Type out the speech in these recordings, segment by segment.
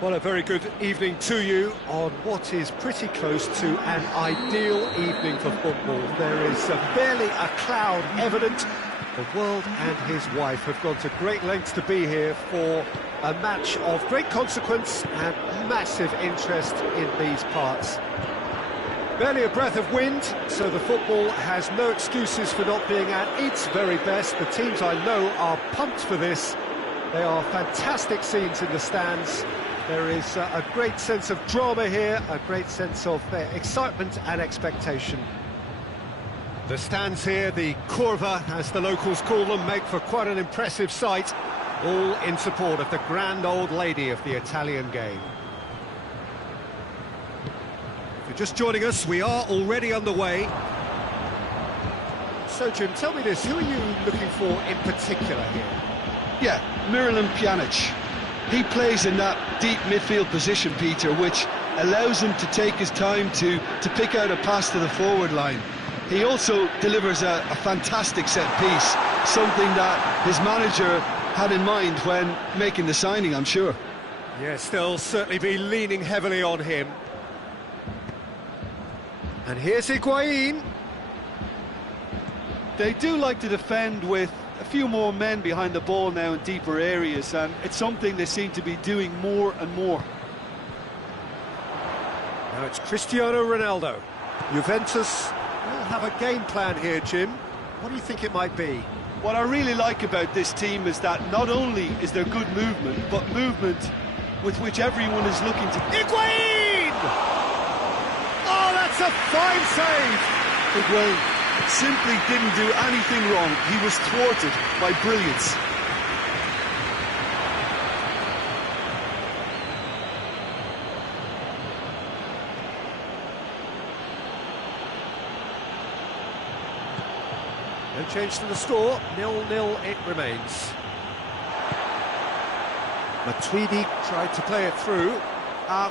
Well, a very good evening to you on what is pretty close to an ideal evening for football. There is barely a cloud evident. The world and his wife have gone to great lengths to be here for a match of great consequence and massive interest in these parts. Barely a breath of wind, so the football has no excuses for not being at its very best. The teams I know are pumped for this. They are fantastic scenes in the stands. There is a great sense of drama here, a great sense of excitement and expectation. The stands here, the curva, as the locals call them, make for quite an impressive sight, all in support of the grand old lady of the Italian game. If you're just joining us, we are already underway. So, Jim, tell me this, who are you looking for in particular here? Yeah, Miralem Pjanic. He plays in that deep midfield position, Peter, which allows him to take his time to pick out a pass to the forward line. He also delivers a fantastic set piece, something that his manager had in mind when making the signing, I'm sure. Yes, they'll certainly be leaning heavily on him. And here's Higuain. They do like to defend with a few more men behind the ball now in deeper areas, and it's something they seem to be doing more and more. Now it's Cristiano Ronaldo. Juventus will have a game plan here, Jim. What do you think it might be? What I really like about this team is that not only is there good movement, but movement with which everyone is looking to... Higuain! Oh, that's a fine save! Higuain simply didn't do anything wrong. He was thwarted by brilliance. No change to the score, 0-0 it remains. Matuidi tried to play it through.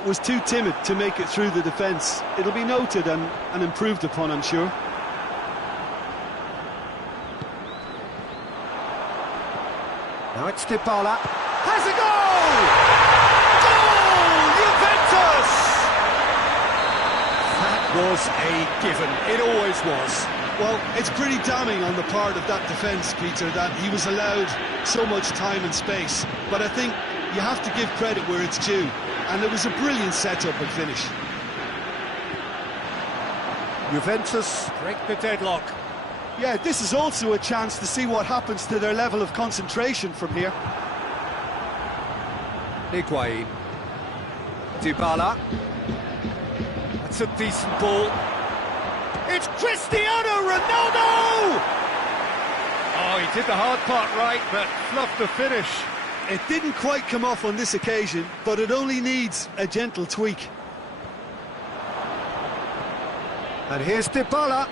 Was too timid to make it through the defence. It'll be noted and improved upon, I'm sure. Now it's Dybala. Has a goal! Goal! Juventus! That was a given. It always was. Well, it's pretty damning on the part of that defence, Peter, that he was allowed so much time and space. But I think you have to give credit where it's due. And it was a brilliant setup and finish. Juventus break the deadlock. Yeah, this is also a chance to see what happens to their level of concentration from here. Higuain. Dybala. That's a decent ball. It's Cristiano Ronaldo! Oh, he did the hard part right, but fluffed the finish. It didn't quite come off on this occasion, but it only needs a gentle tweak. And here's Dybala.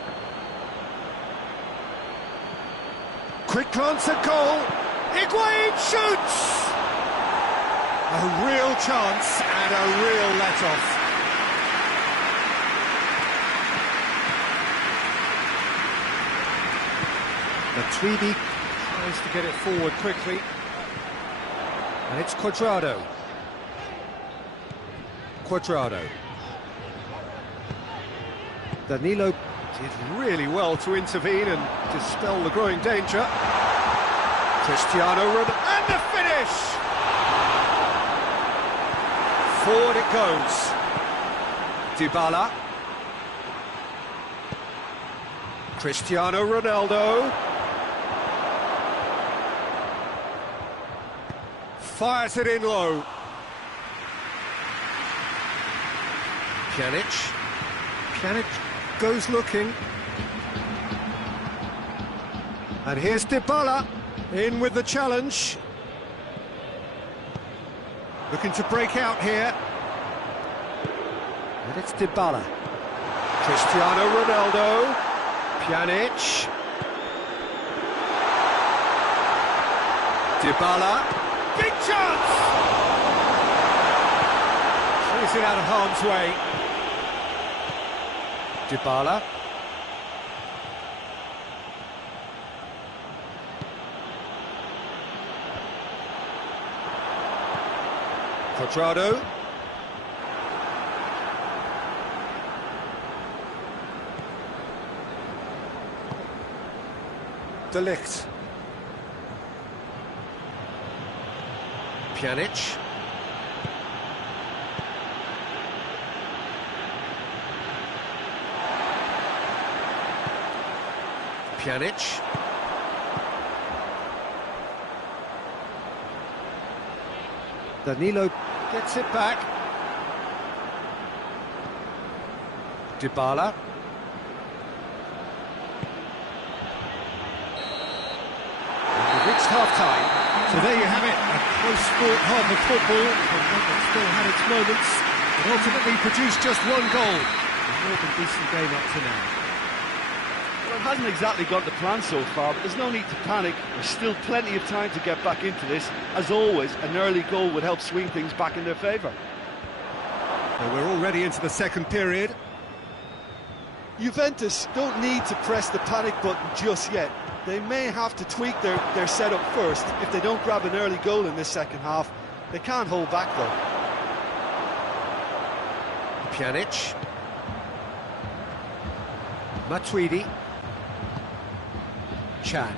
Quick glance at goal. Higuain shoots! A real chance and a real let-off. Matuidi tries to get it forward quickly. And it's Cuadrado. Danilo did really well to intervene and dispel the growing danger. Cristiano Ronaldo, and the finish! Forward it goes. Dybala. Cristiano Ronaldo. Fires it in low. Pjanic goes looking. And here's Dybala in with the challenge. Looking to break out here. And it's Dybala. Cristiano Ronaldo. Pjanic. Dybala. Big chance! Plays it out of harm's way. Dybala. Quadrado. De Ligt. Pjanic. Pjanic. Danilo gets it back. Dybala. We've reached half-time. So there you have it, a close-fought half of football, and one that still had its moments, but ultimately produced just one goal. A more than decent game up to now. Well, it hasn't exactly got the plan so far, but there's no need to panic. There's still plenty of time to get back into this. As always, an early goal would help swing things back in their favour. So we're already into the second period. Juventus don't need to press the panic button just yet. They may have to tweak their setup first. If they don't grab an early goal in this second half, they can't hold back though. Pjanic. Matuidi. Chan.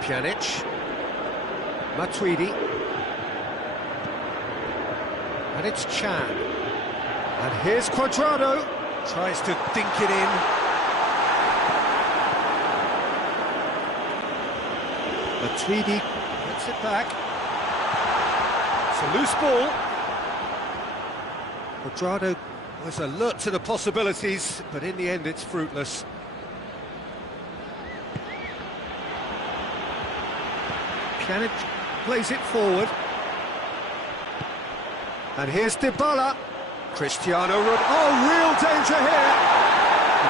Pjanic. Matuidi. And it's Chan. And here's Quadrado. Tries to dink it in. Matuidi gets it back. It's a loose ball. Quadrado was alert to the possibilities, but in the end it's fruitless. Pjanic plays it forward. And here's Dybala. Cristiano Ronaldo. Oh, real danger here.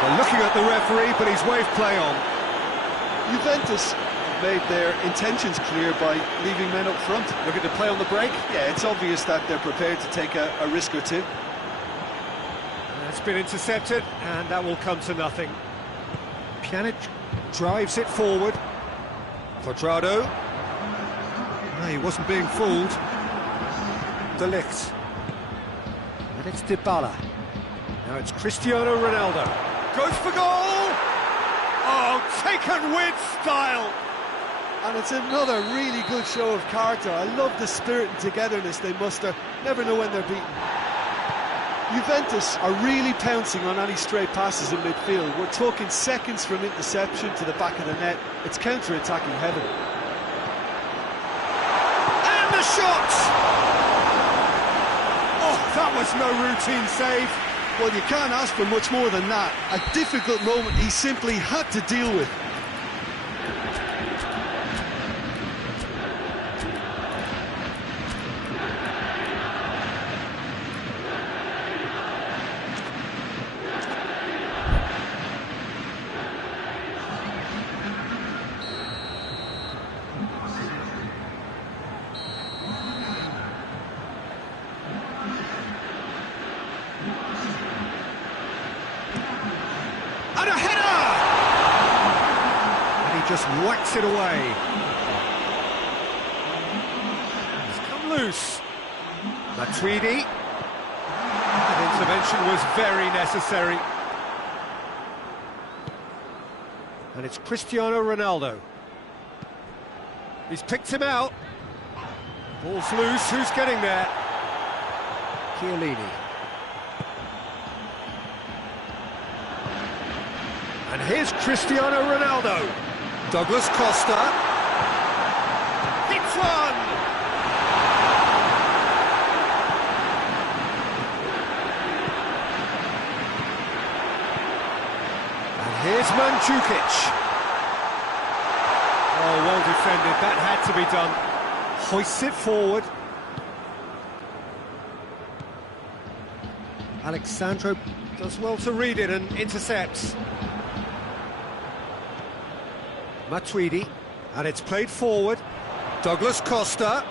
They're looking at the referee, but he's waved play on. Juventus made their intentions clear by leaving men up front. Looking to play on the break. Yeah, it's obvious that they're prepared to take a risk or two. It's been intercepted, and that will come to nothing. Pjanic drives it forward. Quadrado. No, he wasn't being fooled. De Ligt. And it's Dybala. Now it's Cristiano Ronaldo. Goes for goal! Oh, taken with style! And it's another really good show of character. I love the spirit and togetherness they muster. Never know when they're beaten. Juventus are really pouncing on any stray passes in midfield. We're talking seconds from interception to the back of the net. It's counter-attacking heaven. And the shot! Oh, that was no routine save. Well, you can't ask for much more than that. A difficult moment he simply had to deal with. And a header! And he just whacks it away. It's come loose. Matuidi. That intervention was very necessary. And it's Cristiano Ronaldo. He's picked him out. Ball's loose, who's getting there? Chiellini. And here's Cristiano Ronaldo. Douglas Costa. Hits one! And here's Mandzukic. Oh, well defended. That had to be done. Hoists it forward. Alexandro does well to read it and intercepts. Matuidi, and it's played forward. Douglas Costa.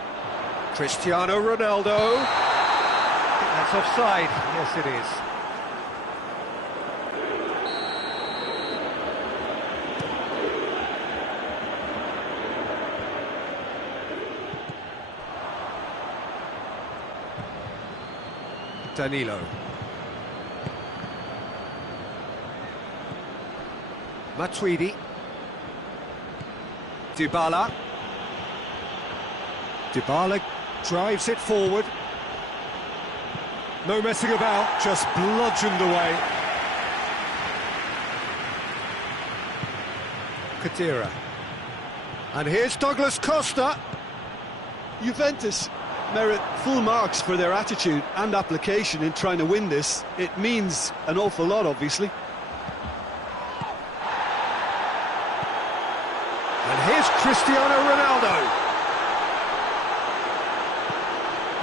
Cristiano Ronaldo. I think that's offside. Yes, it is. Danilo. Matuidi. Dybala. Dybala drives it forward. No messing about, just bludgeoned away. Khedira. And here's Douglas Costa. Juventus merit full marks for their attitude and application in trying to win this. It means an awful lot, obviously. And here's Cristiano Ronaldo.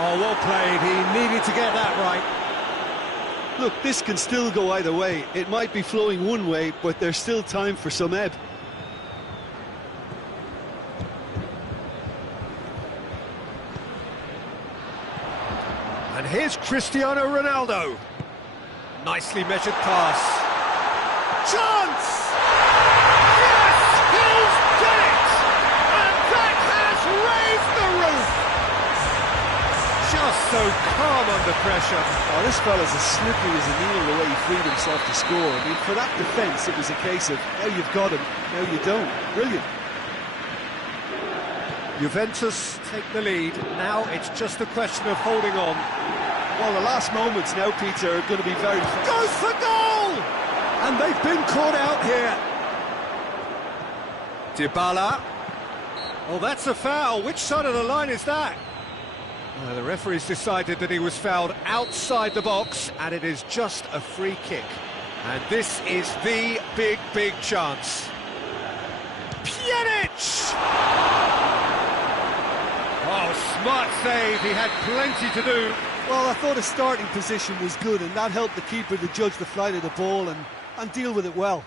Oh, well played. He needed to get that right. Look, this can still go either way. It might be flowing one way, but there's still time for some ebb. And here's Cristiano Ronaldo. Nicely measured pass. Chance! Yes! He's done it! And that has raised the roof! Just so calm under pressure. Oh, this fella's as slippery as a needle the way he freed himself to score. I mean, for that defence, it was a case of, now you've got him, now you don't. Brilliant. Juventus take the lead. Now it's just a question of holding on. Well, the last moments now, Peter, are going to be very... Goes for goal! And they've been caught out here. Dybala. Oh, that's a foul. Which side of the line is that? The referee's decided that he was fouled outside the box, and it is just a free kick. And this is the big chance. Pjanic! Oh, smart save. He had plenty to do. Well, I thought his starting position was good, and that helped the keeper to judge the flight of the ball and deal with it well.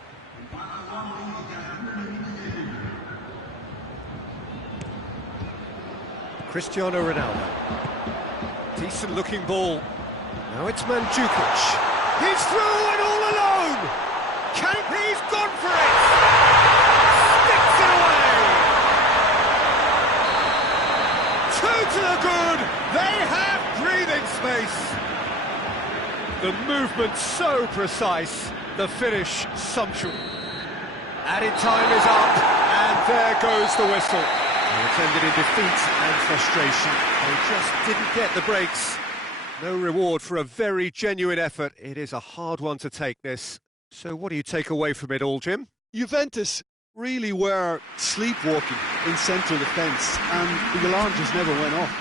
Cristiano Ronaldo. Decent looking ball. Now it's Mandzukic. He's through and all alone! He's gone for it! Sticks it away! Two to the good! They have breathing space! The movement so precise, the finish sumptuous. Added time is up, and there goes the whistle. It's ended in defeat and frustration. They just didn't get the breaks. No reward for a very genuine effort. It is a hard one to take, this. So what do you take away from it all, Jim? Juventus really were sleepwalking in central defence, and the alarm just never went off.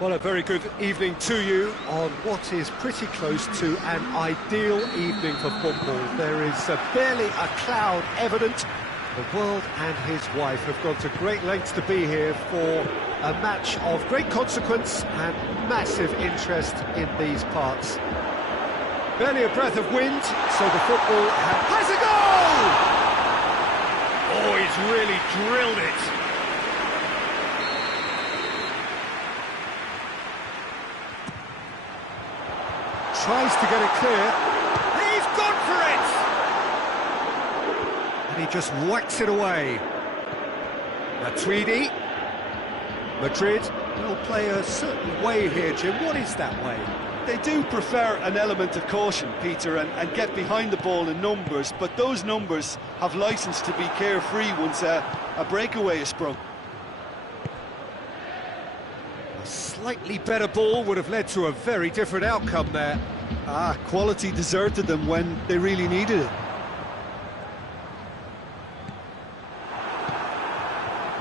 Well, a very good evening to you on what is pretty close to an ideal evening for football. There is barely a cloud evident. The world and his wife have gone to great lengths to be here for a match of great consequence and massive interest in these parts. Barely a breath of wind, so the football has a goal! Oh, he's really drilled it. Tries to get it clear. He's gone for it! And he just whacks it away. Matuidi. Madrid will play a certain way here, Jim. What is that way? They do prefer an element of caution, Peter, and get behind the ball in numbers, but those numbers have licence to be carefree once a breakaway is sprung. A slightly better ball would have led to a very different outcome there. Quality deserted them when they really needed it.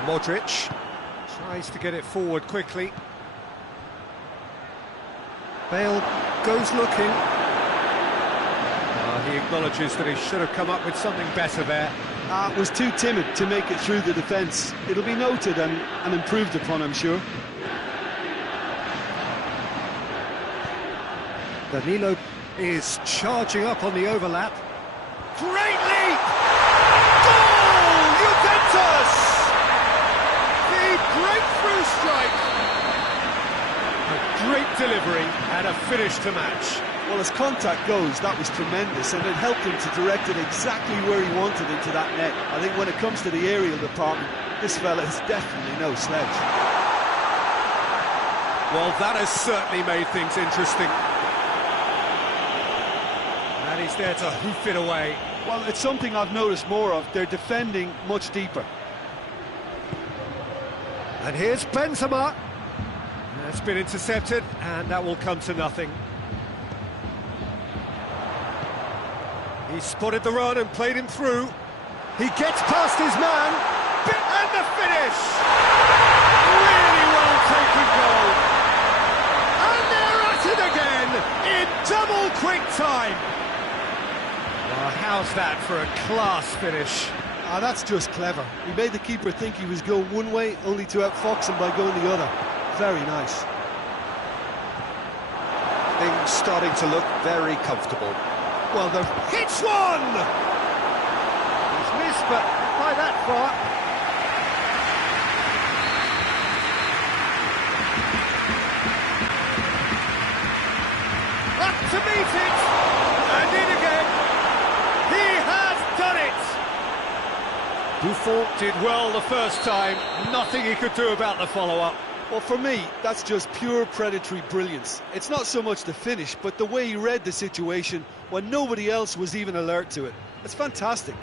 Modric tries to get it forward quickly. Bale goes looking. He acknowledges that he should have come up with something better there. Was too timid to make it through the defence. It'll be noted and improved upon, I'm sure. Danilo is charging up on the overlap. Great leap! Goal! Juventus! The breakthrough strike! A great delivery and a finish to match. Well, as contact goes, that was tremendous, and it helped him to direct it exactly where he wanted into that net. I think when it comes to the aerial department, this fella is definitely no sledge. Well, that has certainly made things interesting. And he's there to hoof it away. Well, it's something I've noticed more of. They're defending much deeper. And here's Benzema. That's been intercepted, and that will come to nothing. He spotted the run and played him through. He gets past his man, and the finish! Really well taken goal. And they're at it again, in double quick time. Well, how's that for a class finish? That's just clever. He made the keeper think he was going one way, only to outfox him by going the other. Very nice. Things starting to look very comfortable. Well, the hits one! He's missed, but by that far. Up to meet it! And in again! He has done it! Buffon did well the first time. Nothing he could do about the follow-up. Well, for me, that's just pure predatory brilliance. It's not so much the finish, but the way he read the situation when nobody else was even alert to it. It's fantastic.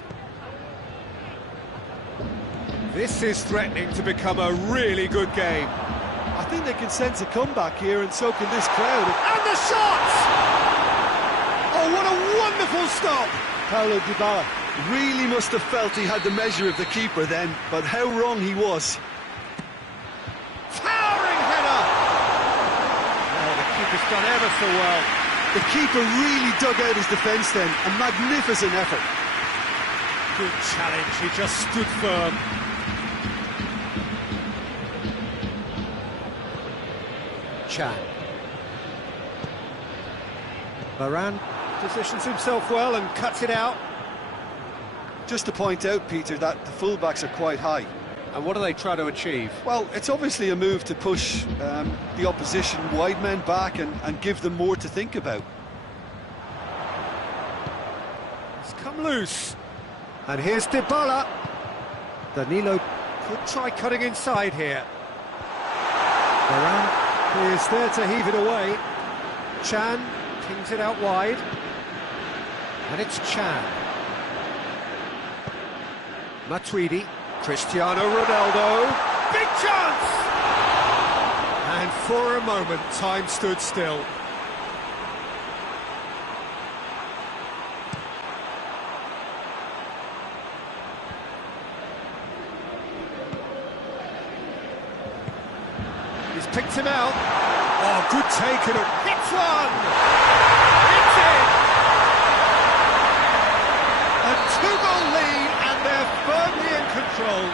This is threatening to become a really good game. I think they can sense a comeback here, and so can this crowd. And the shot! Oh, what a wonderful stop! Paulo Dybala really must have felt he had the measure of the keeper then, but how wrong he was. Towering header! Oh, the keeper's done ever so well. The keeper really dug out his defence then. A magnificent effort. Good challenge, he just stood firm. Chan. Varane positions himself well and cuts it out. Just to point out, Peter, that the fullbacks are quite high. And what do they try to achieve? Well, it's obviously a move to push the opposition wide men back and give them more to think about. It's come loose. And here's Dybala. Danilo could try cutting inside here. Varane is there to heave it away. Chan pings it out wide. And it's Chan. Matuidi. Cristiano Ronaldo, big chance! And for a moment, time stood still. He's picked him out. Oh, good take and hits one! It's in! A two-goal lead and they're firmly in control.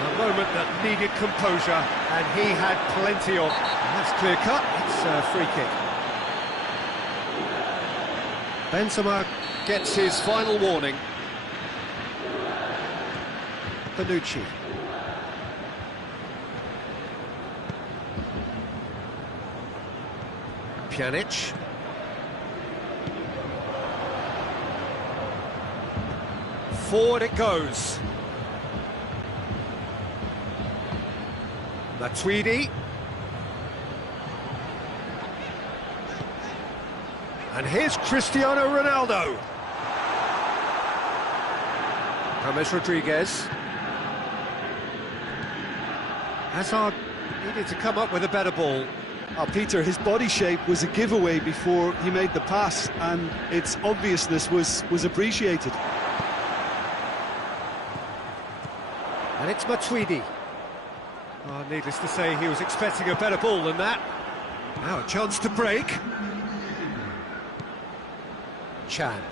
A moment that needed composure and he had plenty of. And that's clear cut, it's a free kick. Benzema gets his final warning. Panucci. Pjanic. Forward it goes. Matuidi. And here's Cristiano Ronaldo. James Rodriguez. Hazard needed to come up with a better ball. Oh, Peter, his body shape was a giveaway before he made the pass, and its obviousness was appreciated. And it's Matuidi. Oh, needless to say, he was expecting a better ball than that. Now a chance to break. Chan.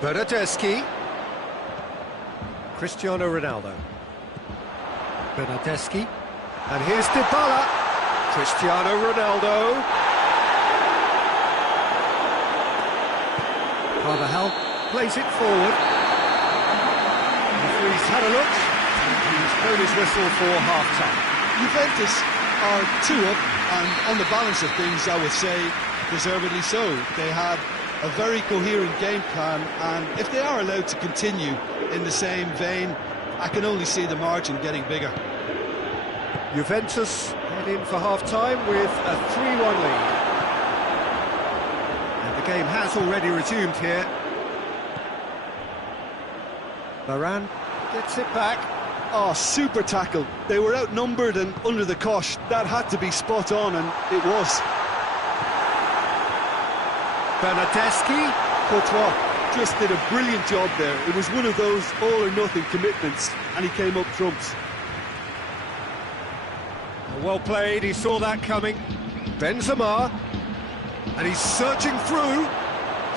Bernardeschi. Cristiano Ronaldo. Bernardeschi. And here's Dybala. Cristiano Ronaldo. Carvajal plays it forward. Referee's had a look. He's blown his whistle for half-time. Juventus are 2-up, and on the balance of things, I would say, deservedly so. They had a very coherent game plan, and if they are allowed to continue in the same vein, I can only see the margin getting bigger. Juventus head in for half-time with a 3-1 lead. And the game has already resumed here. Varane gets it back. Oh, super tackle. They were outnumbered and under the cosh. That had to be spot on, and it was. Bernardeschi. Courtois just did a brilliant job there. It was one of those all-or-nothing commitments, and he came up trumps. Well played, he saw that coming. Benzema. And he's searching through.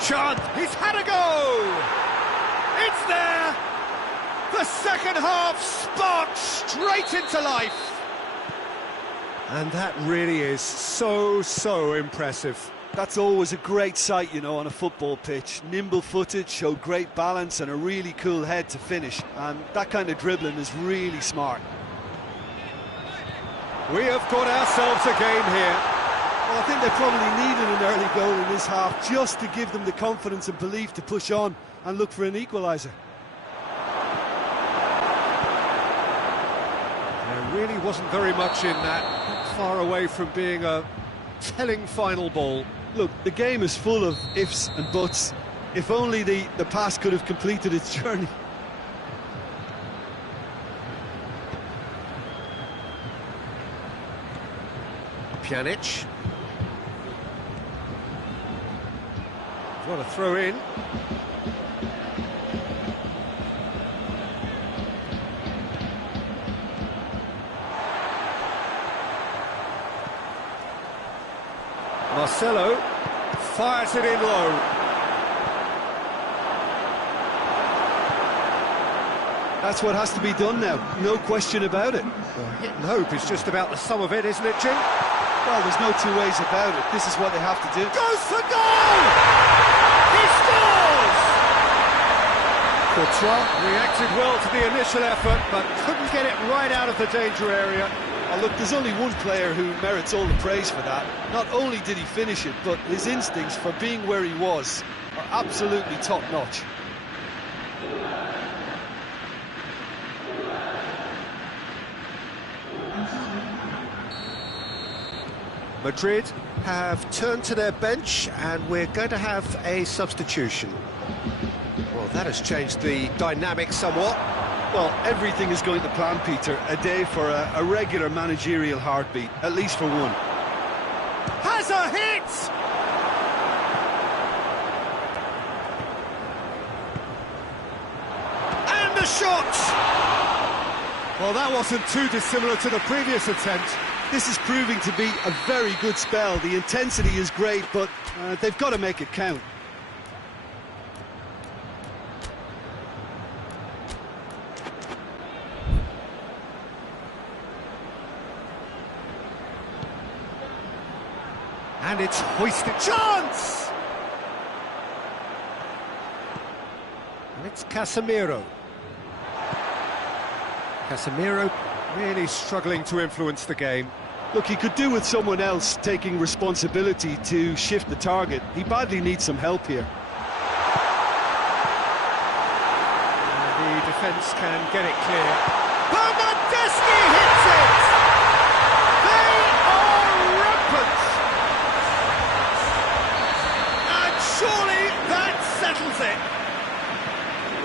Chance, he's had a go! It's there! The second half sparked straight into life. And that really is so impressive. That's always a great sight, you know, on a football pitch. Nimble-footed, showed great balance and a really cool head to finish. And that kind of dribbling is really smart. We have got ourselves a game here. Well, I think they probably needed an early goal in this half just to give them the confidence and belief to push on and look for an equaliser. There really wasn't very much in that, not far away from being a telling final ball. Look, the game is full of ifs and buts. If only the pass could have completed its journey. Pjanic. What a throw in. Marcelo fires it in low. That's what has to be done now, no question about it. Well, hit and hope is just about the sum of it, isn't it, Jim? Well, there's no two ways about it. This is what they have to do. Goes for goal! He scores! Courtois reacted well to the initial effort, but couldn't get it right out of the danger area. Oh, look, there's only one player who merits all the praise for that. Not only did he finish it, but his instincts for being where he was are absolutely top-notch. Madrid have turned to their bench and we're going to have a substitution. Well, that has changed the dynamic somewhat. Well, everything is going to plan, Peter. A day for a regular managerial heartbeat, at least for one. Has a hit! And the shot! Well, that wasn't too dissimilar to the previous attempt. This is proving to be a very good spell. The intensity is great, but they've got to make it count. And it's hoisted. Chance! And it's Casemiro. Casemiro really struggling to influence the game. Look, he could do with someone else taking responsibility to shift the target. He badly needs some help here. And the defence can get it clear. Bernardeschi hits it! They are rampant! And surely that settles it!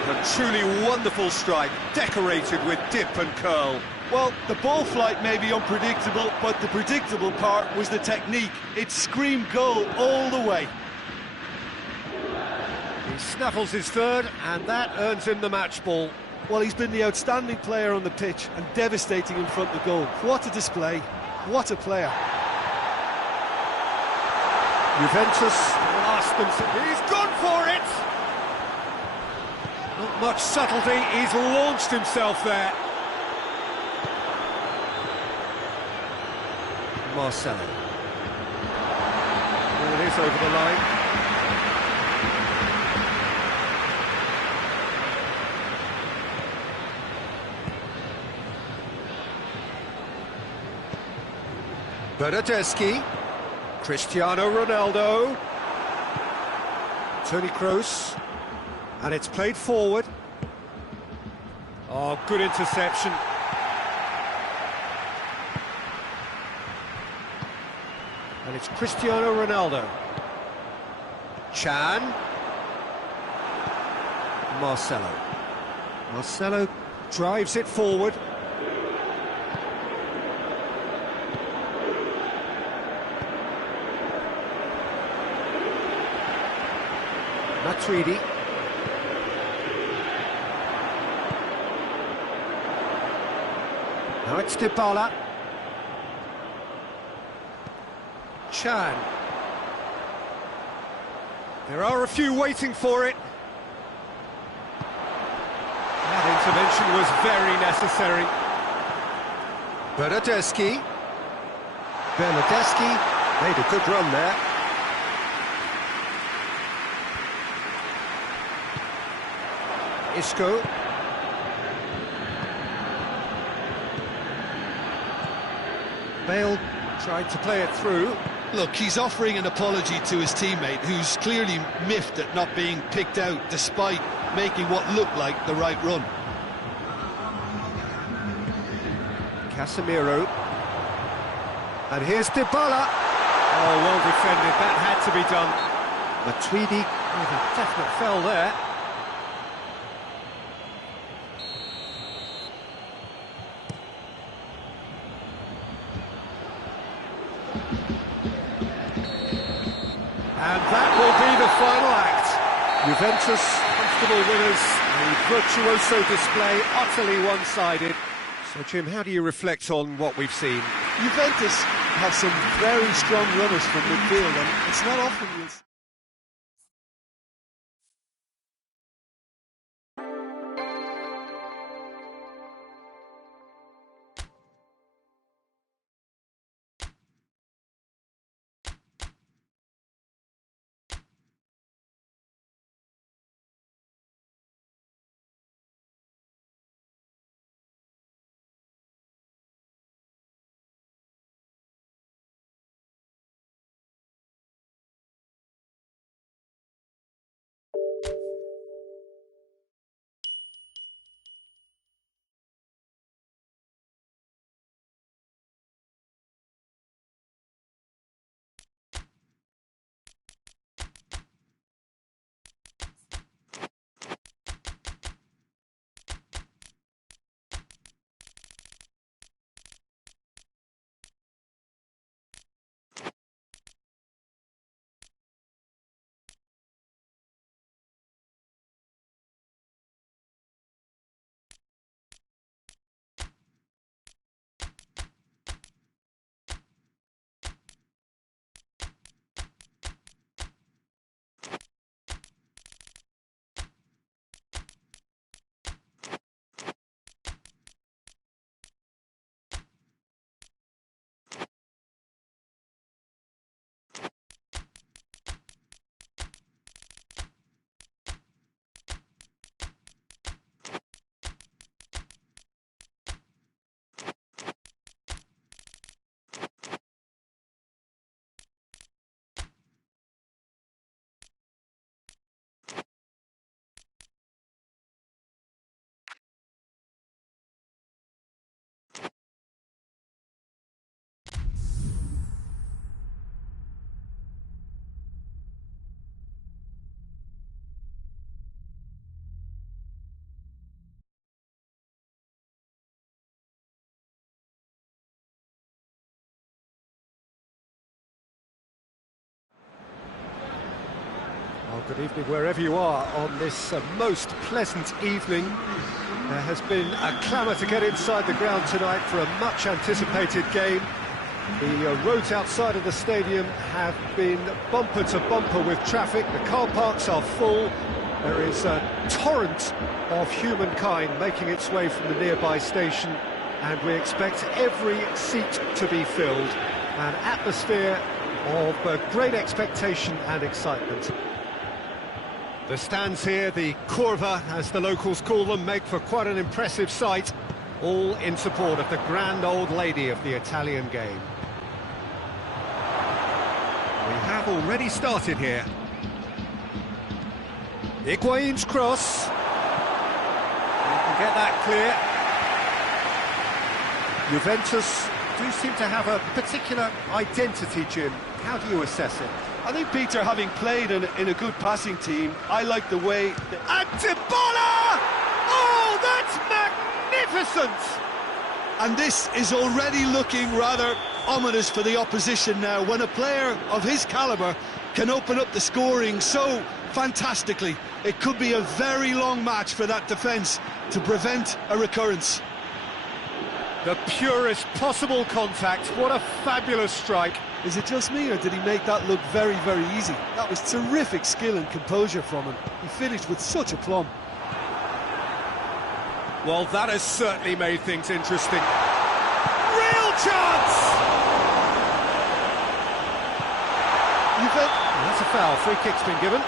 A truly wonderful strike, decorated with dip and curl. Well, the ball flight may be unpredictable, but the predictable part was the technique. It screamed goal all the way. He snaffles his third, and that earns him the match ball. Well, he's been the outstanding player on the pitch and devastating in front of goal. What a display. What a player. Juventus will ask them, he's gone for it! Not much subtlety, he's launched himself there. Marcelo. Well, it is over the line. Bernardeschi. Cristiano Ronaldo. Toni Kroos. And it's played forward. Oh, good interception. And it's Cristiano Ronaldo. Chan. Marcelo. Marcelo drives it forward. Matuidi. Now it's Dybala. Chan. There are a few waiting for it. That intervention was very necessary. Bernardeschi. Bernardeschi made a good run there. Isco. Bale tried to play it through. Look, he's offering an apology to his teammate, who's clearly miffed at not being picked out despite making what looked like the right run. Casemiro. And here's Dybala. Oh, well defended, that had to be done. Matuidi with a definite foul there. And that will be the final act. Juventus, comfortable winners, a virtuoso display, utterly one-sided. So, Jim, how do you reflect on what we've seen? Juventus have some very strong runners from midfield, and it's not often you'll Good evening wherever you are on this most pleasant evening. There has been a clamour to get inside the ground tonight for a much-anticipated game. The roads outside of the stadium have been bumper to bumper with traffic. The car parks are full. There is a torrent of humankind making its way from the nearby station, and we expect every seat to be filled. An atmosphere of great expectation and excitement. The stands here, the curva, as the locals call them, make for quite an impressive sight, all in support of the grand old lady of the Italian game. We have already started here. Higuain's cross. You can get that clear. Juventus do seem to have a particular identity, Jim. How do you assess it? I think, Peter, having played in a good passing team, I like the way... And Dybala! Oh, that's magnificent! And this is already looking rather ominous for the opposition now, when a player of his calibre can open up the scoring so fantastically. It could be a very long match for that defence to prevent a recurrence. The purest possible contact. What a fabulous strike. Is it just me, or did he make that look very, very easy? That was terrific skill and composure from him. He finished with such aplomb. Well, that has certainly made things interesting. Real chance! That's a foul. Free kick's been given.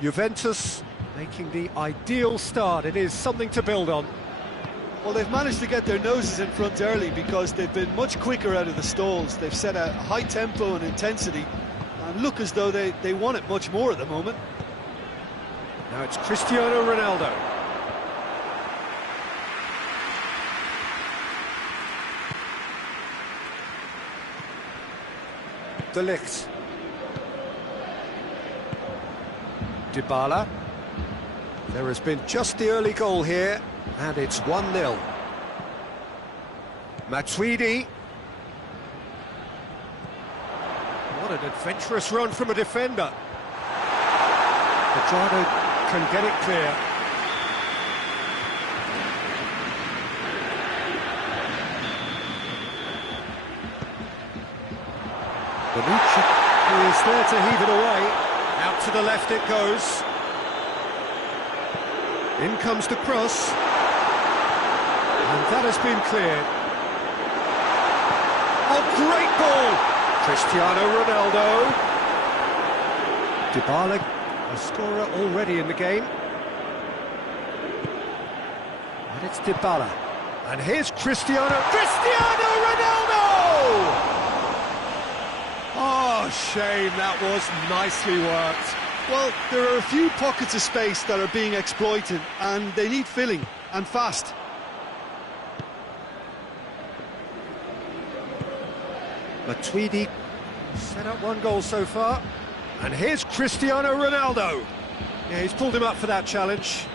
Juventus making the ideal start. It is something to build on. Well, they've managed to get their noses in front early because they've been much quicker out of the stalls. They've set a high tempo and intensity and look as though they want it much more at the moment. Now it's Cristiano Ronaldo. De Ligt. Dybala. There has been just the early goal here, and it's 1-0. Matuidi. What an adventurous run from a defender. Pedrado can get it clear. Bonucci is there to heave it away. Out to the left it goes. In comes the cross. And that has been cleared. Oh, great ball! Cristiano Ronaldo. Dybala, a scorer already in the game. And it's Dybala. And here's Cristiano Ronaldo! Oh, shame, that was nicely worked. Well, there are a few pockets of space that are being exploited, and they need filling, and fast. Matuidi set up one goal so far. And here's Cristiano Ronaldo. Yeah, he's pulled him up for that challenge.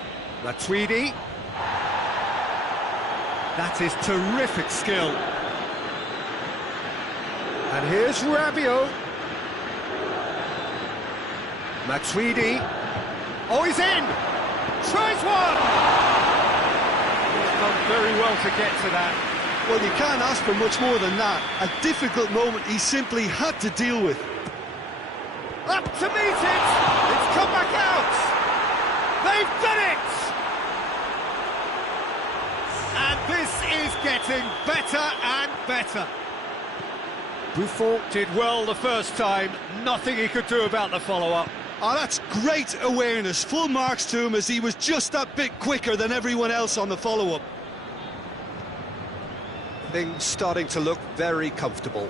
Matuidi. That is terrific skill. And here's Rabiot. Matuidi. Oh, he's in! Tries one! He's done very well to get to that. Well, you can't ask for much more than that. A difficult moment he simply had to deal with. Up to meet it! It's come back out! They've done it! And this is getting better and better. Buffon did well the first time, nothing he could do about the follow-up. Oh, that's great awareness. Full marks to him as he was just that bit quicker than everyone else on the follow-up. Things starting to look very comfortable.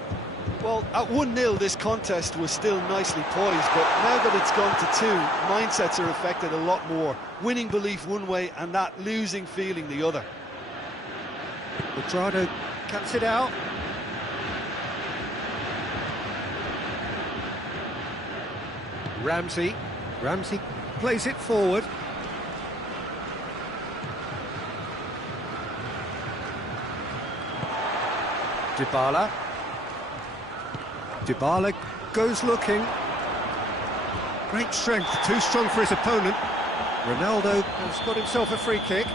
Well, at 1-0 this contest was still nicely poised, but now that it's gone to 2, mindsets are affected a lot more. Winning belief one way and that losing feeling the other. Pedrado cuts it out. Ramsey plays it forward. Dybala. Dybala goes looking. Great strength, too strong for his opponent. Ronaldo has got himself a free kick.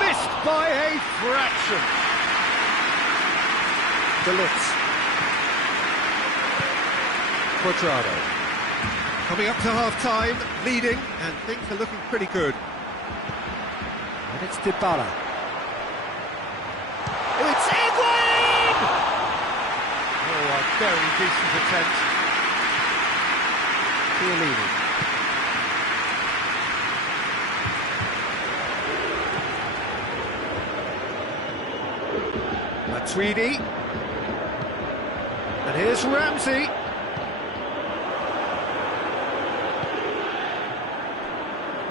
Missed by a fraction. Delix. Quadrado. Coming up to half-time, leading, and things are looking pretty good. And it's Dybala. Oh, it's Higuain! Oh, a very decent attempt. Chiellini. Matuidi. And here's Ramsey.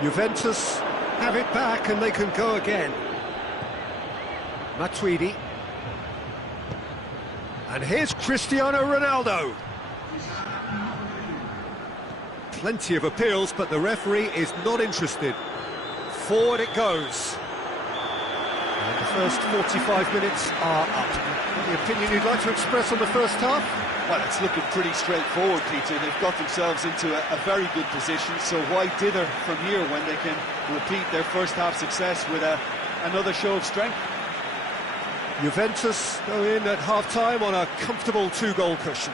Juventus have it back and they can go again. Matuidi. And here's Cristiano Ronaldo. Plenty of appeals, but the referee is not interested. Forward it goes. And the first 45 minutes are up. Any opinion you'd like to express on the first half? Well, it's looking pretty straightforward, Peter. They've got themselves into a very good position, so why dither from here when they can repeat their first half success with another show of strength? Juventus go in at half-time on a comfortable 2-goal cushion.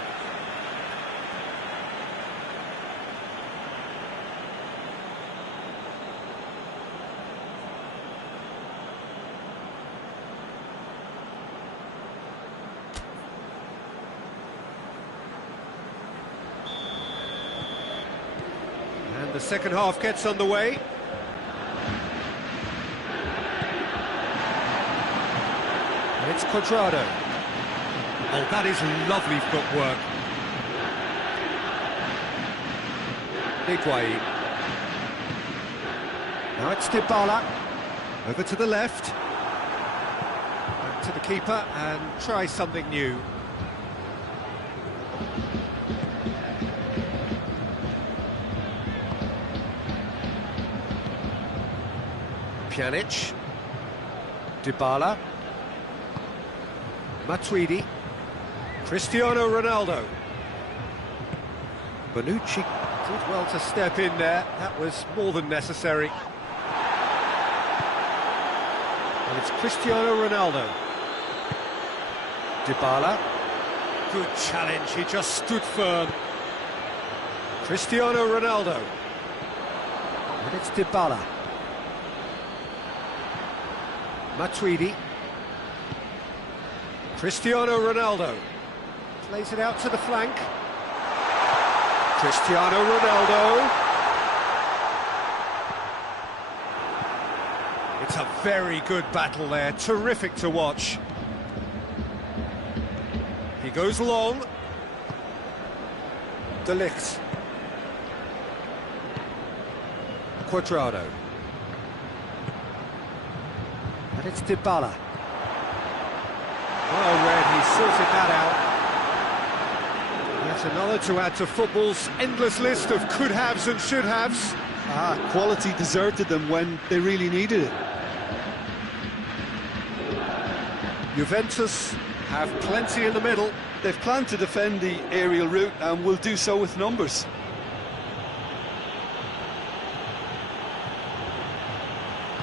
And the second half gets underway. It's Quadrado. Oh, that is lovely footwork. Higuain. Now it's Dybala. Over to the left. Back to the keeper and try something new. Pjanic. Dybala. Matuidi. Cristiano Ronaldo. Bonucci did well to step in there. That was more than necessary. And it's Cristiano Ronaldo. Dybala. Good challenge, he just stood firm. Cristiano Ronaldo. And it's Dybala. Matuidi. Cristiano Ronaldo plays it out to the flank. Cristiano Ronaldo. It's a very good battle there, terrific to watch. He goes long. Delix. Quadrado. And it's Dybala. Well read, he sorted that out. That's another to add to football's endless list of could-haves and should-haves. Quality deserted them when they really needed it. Juventus have plenty in the middle. They've planned to defend the aerial route and will do so with numbers.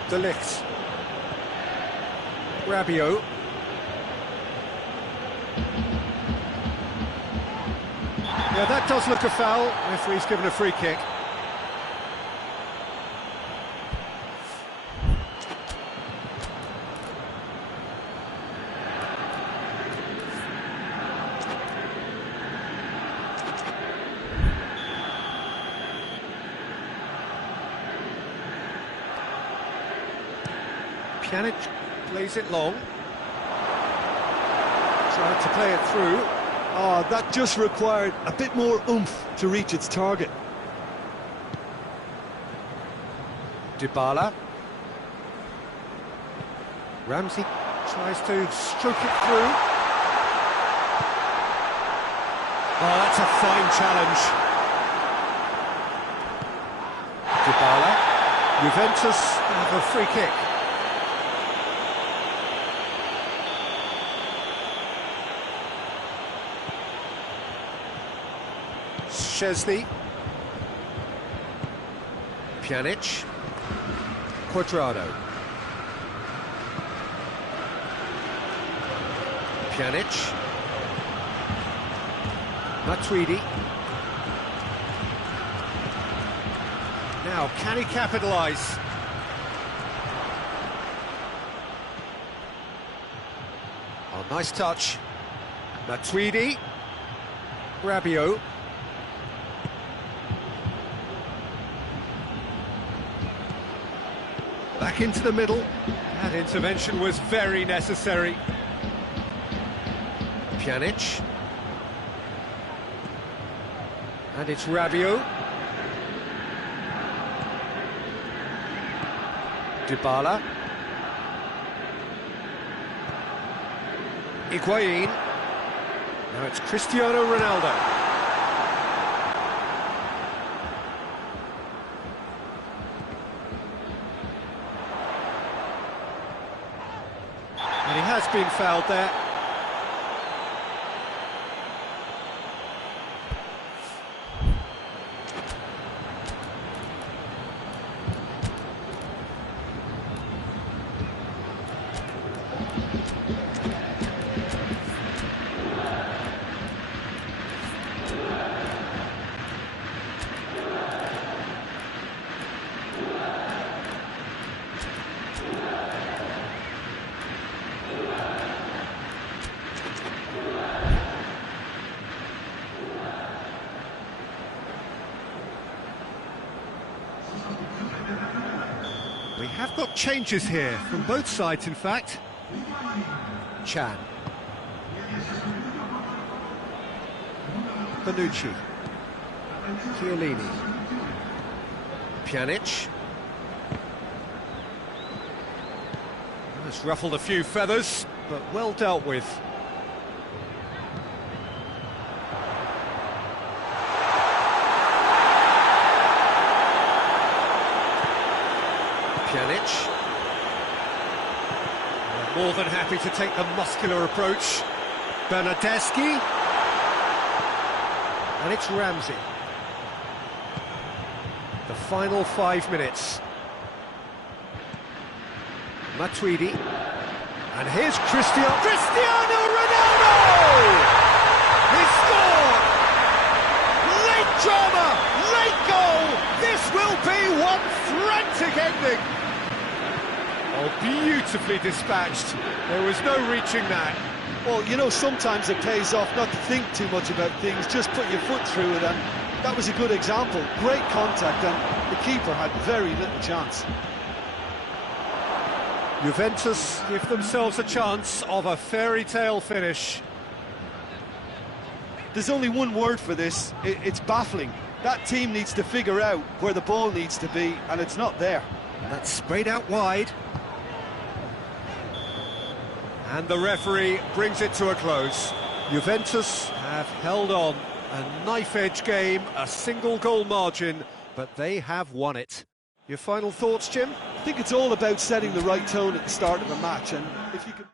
Delix. Rabiot. Yeah, that does look a foul. Referee's given a free kick. Pjanic plays it long. Tried to play it through. Oh, that just required a bit more oomph to reach its target. Dybala. Ramsey tries to stroke it through. Oh, that's a fine challenge. Dybala. Juventus have a free kick. Szczesny. Pjanic. Cuadrado. Pjanic. Matuidi. Now, can he capitalise? Oh, nice touch. Matuidi. Rabiot. Back into the middle. That intervention was very necessary. Pjanic. And it's Rabiot. Dybala. Higuain. Now it's Cristiano Ronaldo. And he has been fouled there. We have got changes here, from both sides in fact. Chan. Bonucci. Chiellini. Pjanic. That's ruffled a few feathers, but well dealt with. Pjanic. More than happy to take the muscular approach. Bernardeschi. And it's Ramsey. The final 5 minutes. Matuidi. And here's Cristiano Ronaldo! He scored! Late drama, late goal! This will be one frantic ending! Oh, beautifully dispatched. There was no reaching that. Well, you know, sometimes it pays off not to think too much about things, just put your foot through it, and that was a good example. Great contact, and the keeper had very little chance. Juventus give themselves a chance of a fairy tale finish. There's only one word for this, it's baffling. That team needs to figure out where the ball needs to be, and it's not there. And that's sprayed out wide. And the referee brings it to a close. Juventus have held on. A knife-edge game, a single goal margin, but they have won it. Your final thoughts, Jim? I think it's all about setting the right tone at the start of a match, and if you can...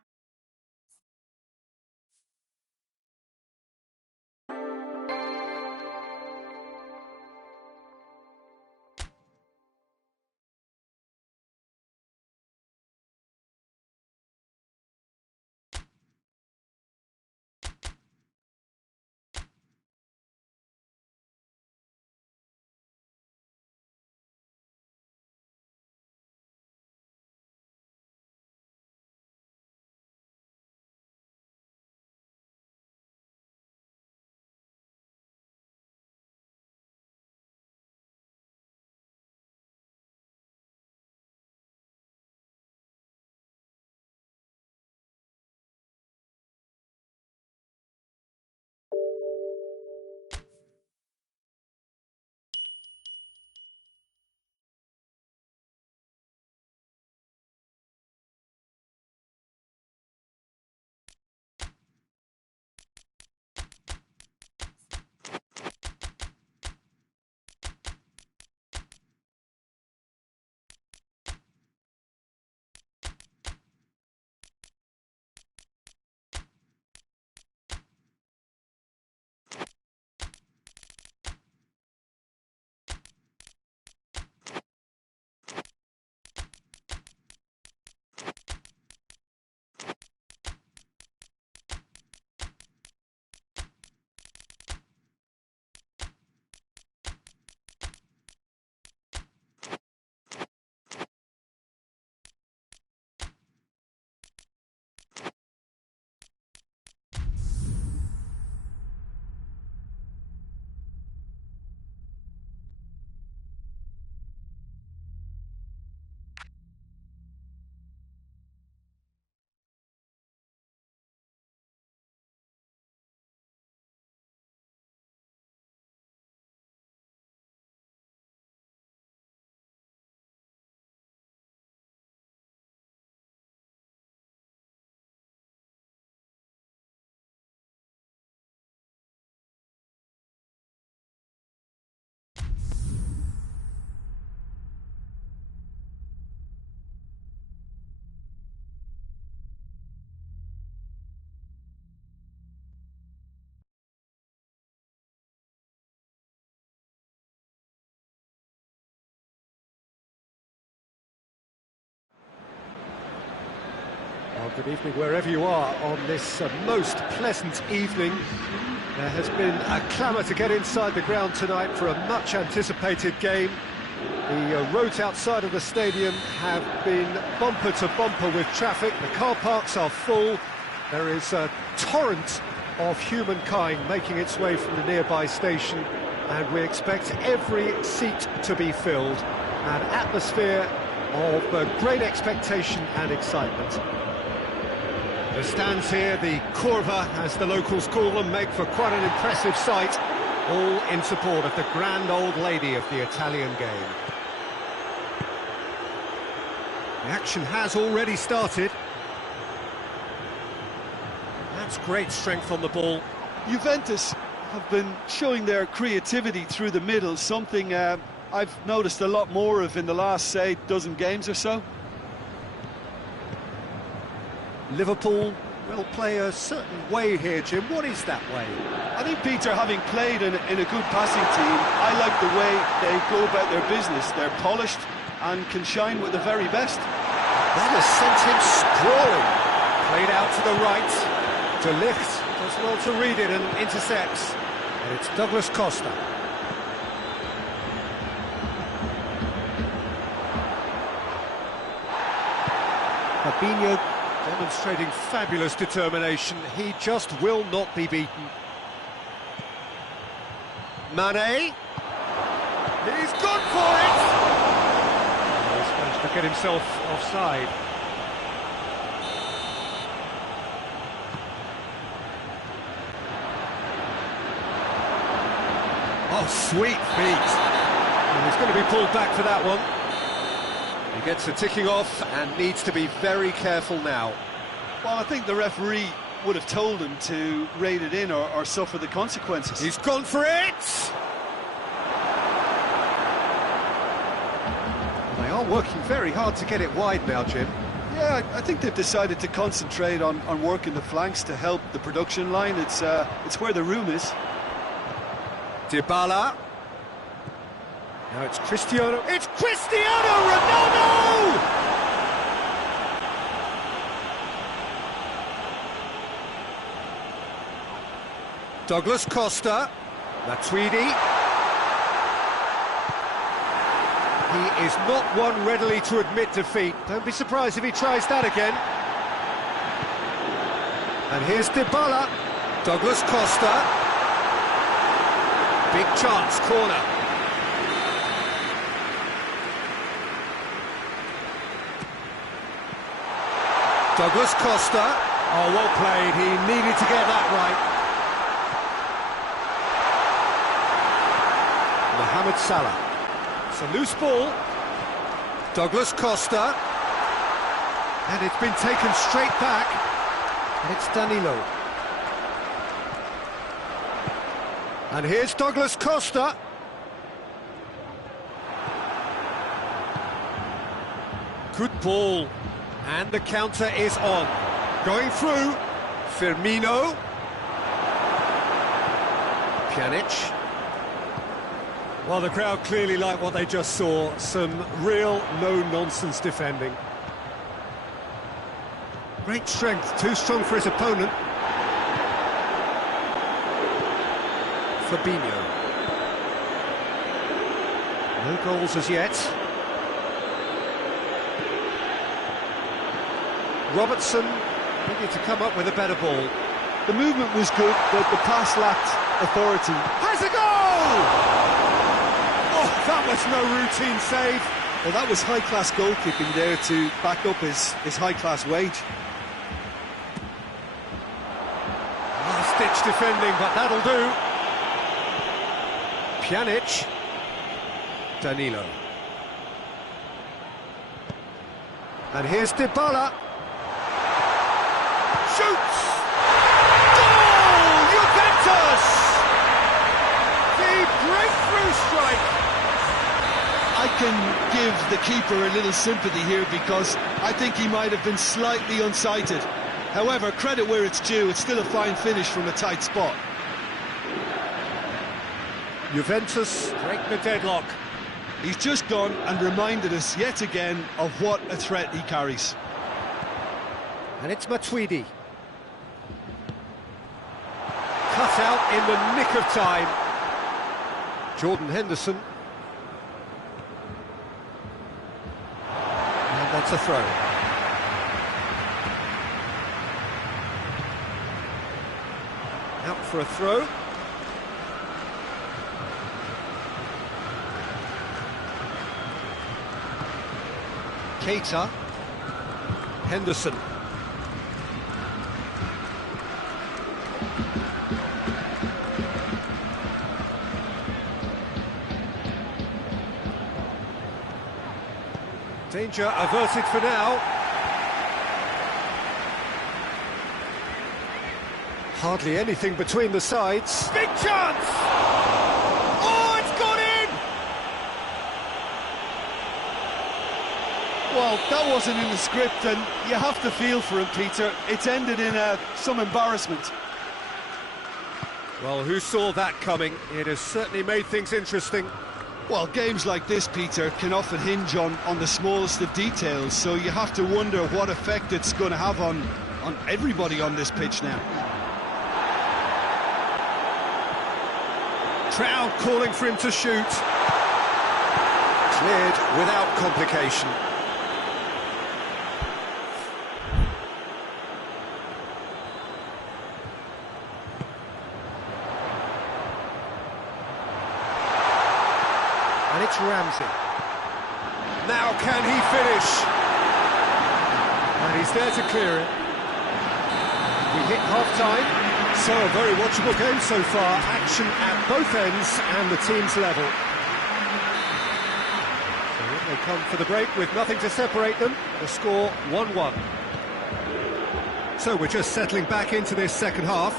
Well, good evening wherever you are on this most pleasant evening. There has been a clamour to get inside the ground tonight for a much-anticipated game. The roads outside of the stadium have been bumper to bumper with traffic. The car parks are full. There is a torrent of humankind making its way from the nearby station, and we expect every seat to be filled. An atmosphere of great expectation and excitement. The stands here, the curva, as the locals call them, make for quite an impressive sight, all in support of the grand old lady of the Italian game. The action has already started. That's great strength on the ball. Juventus have been showing their creativity through the middle, something I've noticed a lot more of in the last, say, dozen games or so. Liverpool will play a certain way here, Jim. What is that way? I think, Peter, having played in a good passing team, I like the way they go about their business. They're polished and can shine with the very best. That has sent him sprawling. Played out to the right. De Ligt does well to read it and intercepts. And it's Douglas Costa. Fabinho demonstrating fabulous determination. He just will not be beaten. Mane. He's gone for it! He's managed to get himself offside. Oh, sweet feet. And he's going to be pulled back for that one. He gets the ticking off and needs to be very careful now. Well, I think the referee would have told him to rein it in or suffer the consequences. He's gone for it! They are working very hard to get it wide now, Jim. Yeah, I think they've decided to concentrate on working the flanks to help the production line. It's where the room is. Dybala. Now it's Cristiano. It's Cristiano Ronaldo! Douglas Costa. Matuidi. He is not one readily to admit defeat. Don't be surprised if he tries that again. And here's Dybala. Douglas Costa. Big chance, corner. Douglas Costa. Oh, well played. He needed to get that right. Mohamed Salah. It's a loose ball. Douglas Costa. And it's been taken straight back. And it's Danilo. And here's Douglas Costa. Good ball. And the counter is on. Going through. Firmino. Pjanic. Well, the crowd clearly like what they just saw. Some real no-nonsense defending. Great strength. Too strong for his opponent. Fabinho. No goals as yet. Robertson needed to come up with a better ball. The movement was good, but the pass lacked authority. Has a goal! Oh, that was no routine save. Well, that was high-class goalkeeping there to back up his high-class wage. Last-ditch defending, but that'll do. Pjanic. Danilo. And here's Dybala. Shoots! Goal! Juventus! The breakthrough strike! I can give the keeper a little sympathy here because I think he might have been slightly unsighted. However, credit where it's due, it's still a fine finish from a tight spot. Juventus break the deadlock. He's just gone and reminded us yet again of what a threat he carries. And it's Matuidi. Cut out in the nick of time. Jordan Henderson. And that's a throw. Out for a throw. Keita. Henderson. Danger averted for now. Hardly anything between the sides. Big chance! Oh, it's gone in! Well, that wasn't in the script, and you have to feel for him, Peter. It's ended in some embarrassment. Well, who saw that coming? It has certainly made things interesting. Well, games like this, Peter, can often hinge on the smallest of details, so you have to wonder what effect it's going to have on everybody on this pitch now. Crowd calling for him to shoot. Cleared without complication. And it's Ramsey. Now can he finish? And he's there to clear it. We hit half-time. So a very watchable game so far. Action at both ends and the team's level. So in they come for the break with nothing to separate them. The score 1-1. So we're just settling back into this second half.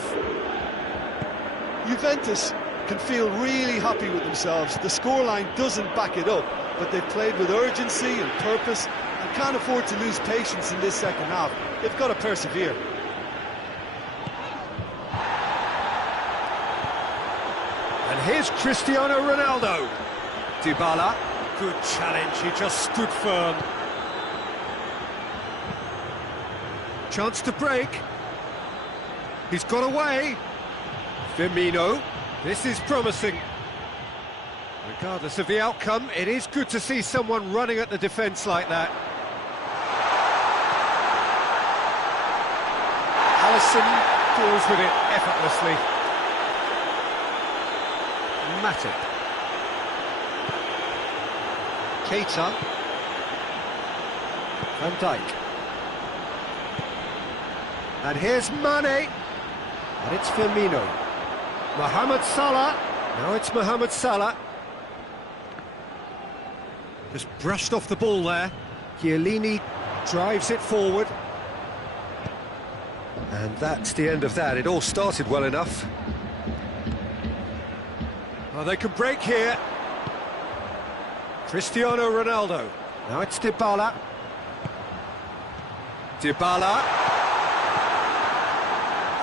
Juventus can feel really happy with themselves. The scoreline doesn't back it up, but they've played with urgency and purpose and can't afford to lose patience in this second half. They've got to persevere. And here's Cristiano Ronaldo. Dybala, good challenge, he just stood firm. Chance to break. He's got away. Firmino. This is promising. Regardless of the outcome, it is good to see someone running at the defence like that. Alisson deals with it effortlessly. Matip. Keita. Van Dijk. And here's Mane. And it's Firmino. Mohamed Salah. Now it's Mohamed Salah. Just brushed off the ball there. Chiellini drives it forward. And that's the end of that. It all started well enough. Well, they can break here. Cristiano Ronaldo. Now it's Dybala. Dybala.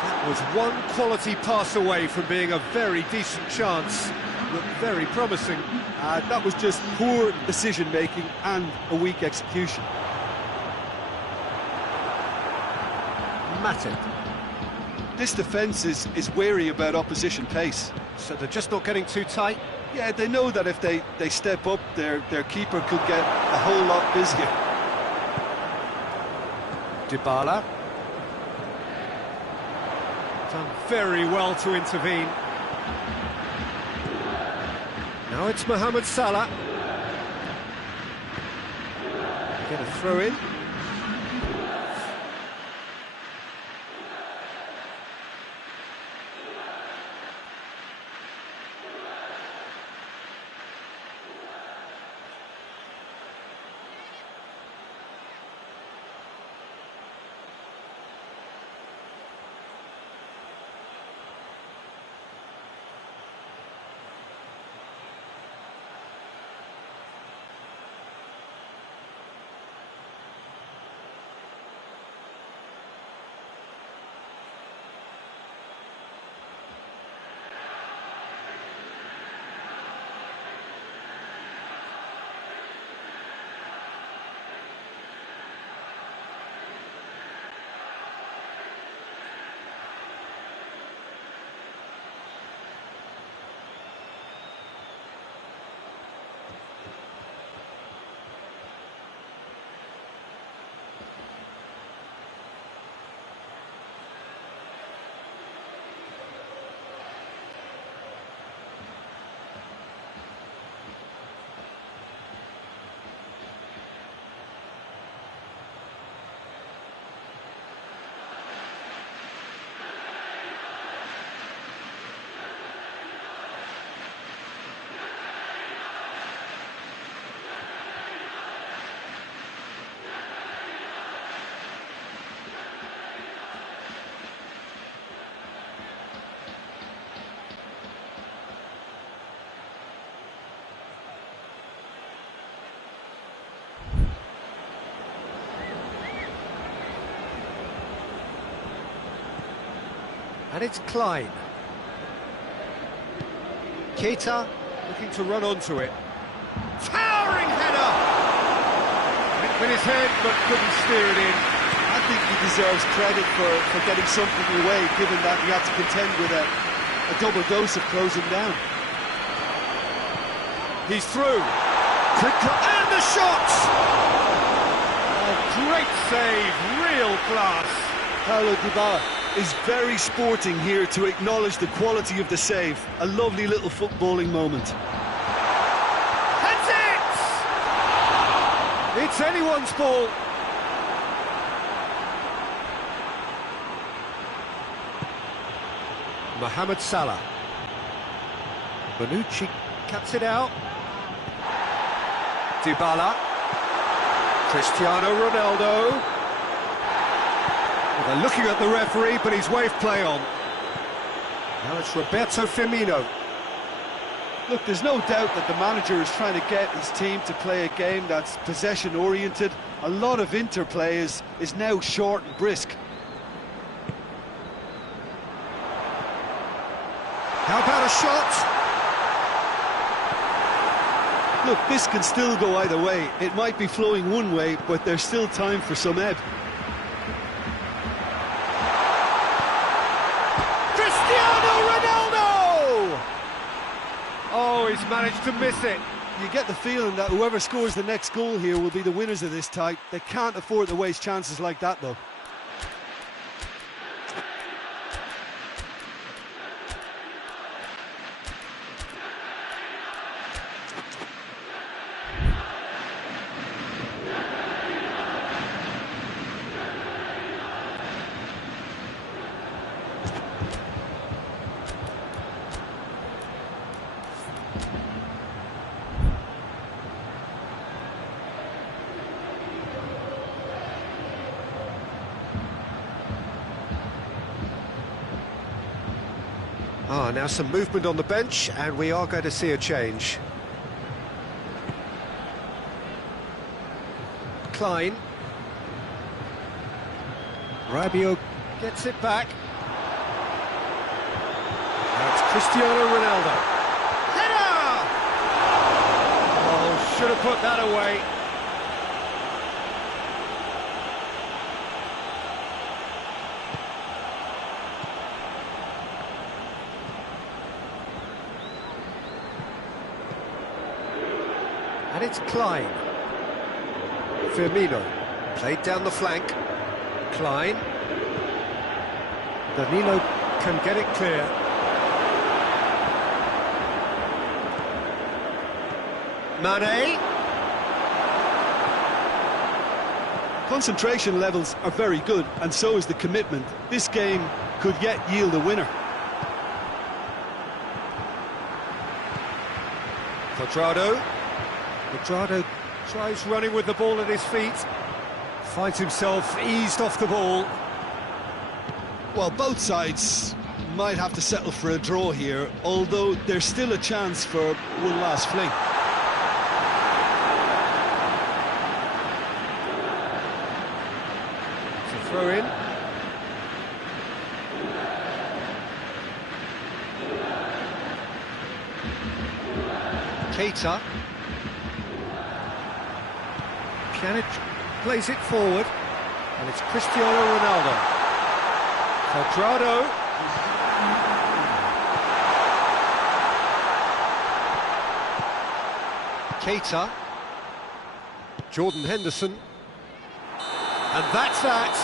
That was one quality pass away from being a very decent chance. Looked very promising. That was just poor decision-making and a weak execution. Matip. This defence is wary about opposition pace. So they're just not getting too tight? Yeah, they know that if they step up, their keeper could get a whole lot busier. Dybala. Done very well to intervene. Now it's Mohamed Salah. Get a throw in. And it's Klein. Keita looking to run onto it. Towering header! Hit with his head, but couldn't steer it in. I think he deserves credit for getting something away, given that he had to contend with a double dose of closing down. He's through. And the shot! Oh, great save, real class. Paulo Dybala is very sporting here to acknowledge the quality of the save. A lovely little footballing moment. That's it! It's anyone's ball. Mohamed Salah. Bonucci cuts it out. Dybala. Cristiano Ronaldo. Well, they're looking at the referee, but he's waved play on. Now it's Roberto Firmino. Look, there's no doubt that the manager is trying to get his team to play a game that's possession-oriented. A lot of interplay is now short and brisk. How about a shot? Look, this can still go either way. It might be flowing one way, but there's still time for some ebb. Cristiano Ronaldo! Oh, he's managed to miss it. You get the feeling that whoever scores the next goal here will be the winners of this tie. They can't afford to waste chances like that, though. Now some movement on the bench, and we are going to see a change. Klein. Rabiot gets it back. Now it's Cristiano Ronaldo. Header! Oh, should have put that away. And it's Klein. Firmino, played down the flank. Klein. Danilo can get it clear. Mane. Concentration levels are very good, and so is the commitment. This game could yet yield a winner. Cuadrado tries running with the ball at his feet. Finds himself eased off the ball. Well, both sides might have to settle for a draw here, although there's still a chance for one last fling. It's a throw in. Keita. Pjanic plays it forward, and it's Cristiano Ronaldo. Cuadrado. Keita. Jordan Henderson. And that's that.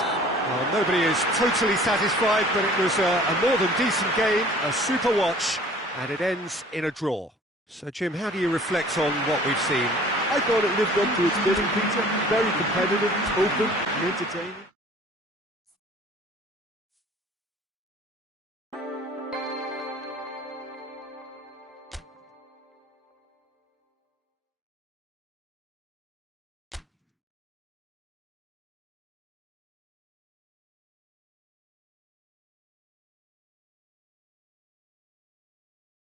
Well, nobody is totally satisfied, but it was a more than decent game, a super watch, and it ends in a draw. So, Jim, how do you reflect on what we've seen? I thought it lived up to its billing, Peter. Very competitive, open and entertaining.